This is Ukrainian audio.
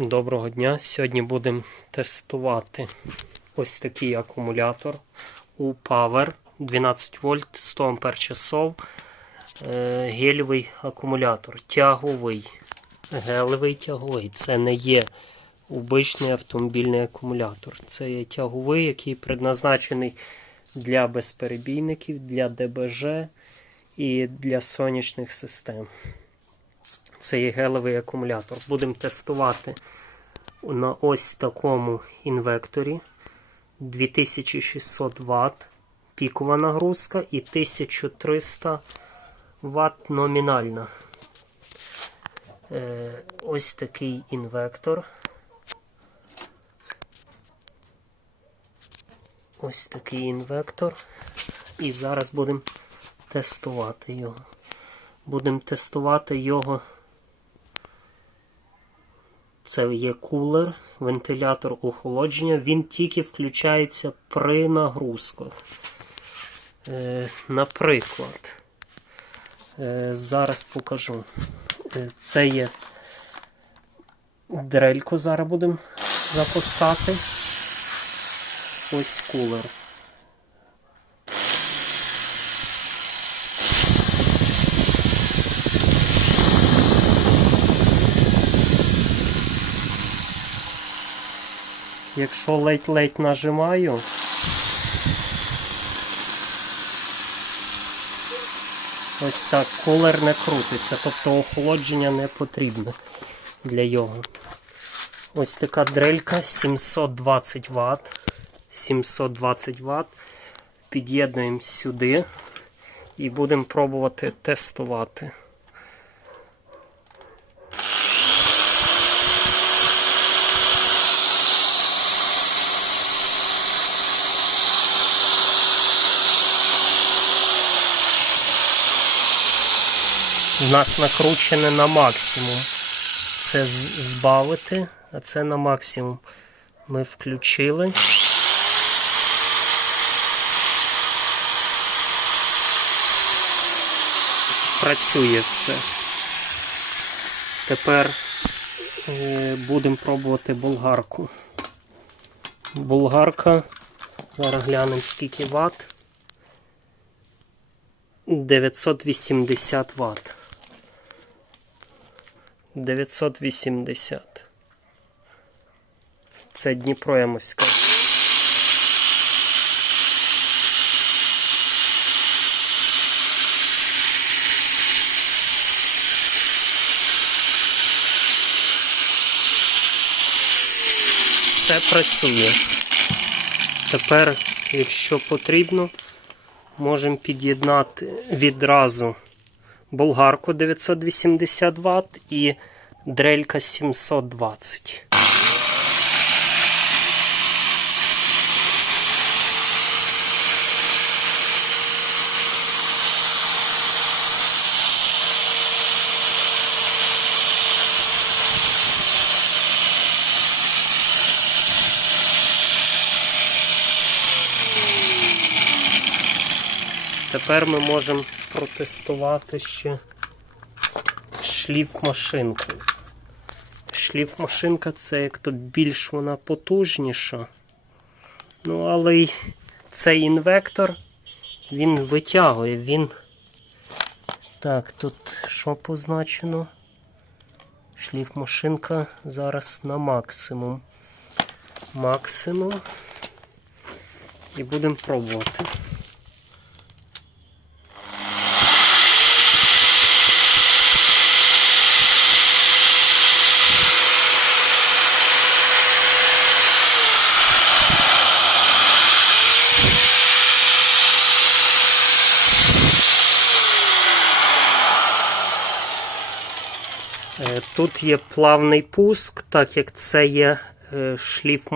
Доброго дня. Сьогодні будемо тестувати ось такий акумулятор у Power 12 вольт 100 ампер часов. Е, Гелевий акумулятор. Тяговий. Гелевий тяговий. Це не є обичний автомобільний акумулятор. Це є тяговий, який предназначений для безперебійників, для ДБЖ і для сонячних систем. Це є гелевий акумулятор. Будемо тестувати на ось такому інвекторі 2600 Вт пікова нагрузка і 1300 Вт номінальна. Е, ось такий інвектор. Ось такий інвектор. І зараз будемо тестувати його. Будемо тестувати його. Це є кулер, вентилятор охолодження. Він тільки включається при нагрузках. Е, наприклад, е, зараз покажу. Е, це є дрельку, зараз будемо запускати. Ось кулер. Якщо ледь-ледь нажимаю, ось так кулер не крутиться, тобто охолодження не потрібне для його. Ось така дрелька 720 Вт. 720 Вт. Під'єднуємо сюди і будемо пробувати тестувати. У нас накручене на максимум. Це збавити, а це на максимум. Ми включили. Працює все. Тепер е, будемо пробувати болгарку. Болгарка. Зараз глянемо скільки ватт. 980 Вт. 980. Це Дніпроємовська. Все працює. Тепер, якщо потрібно, можемо під'єднати відразу болгарку 980 Вт і дрелька 720. Тепер ми можемо протестувати ще шліф-машинку. Шліф-машинка це як то більш вона потужніша. Ну, але й цей інвектор він витягує, він. Так, тут що позначено? Шліф-машинка зараз на максимум. Максимум. І будемо пробувати. Тут є плавний пуск, так як це є е, шліф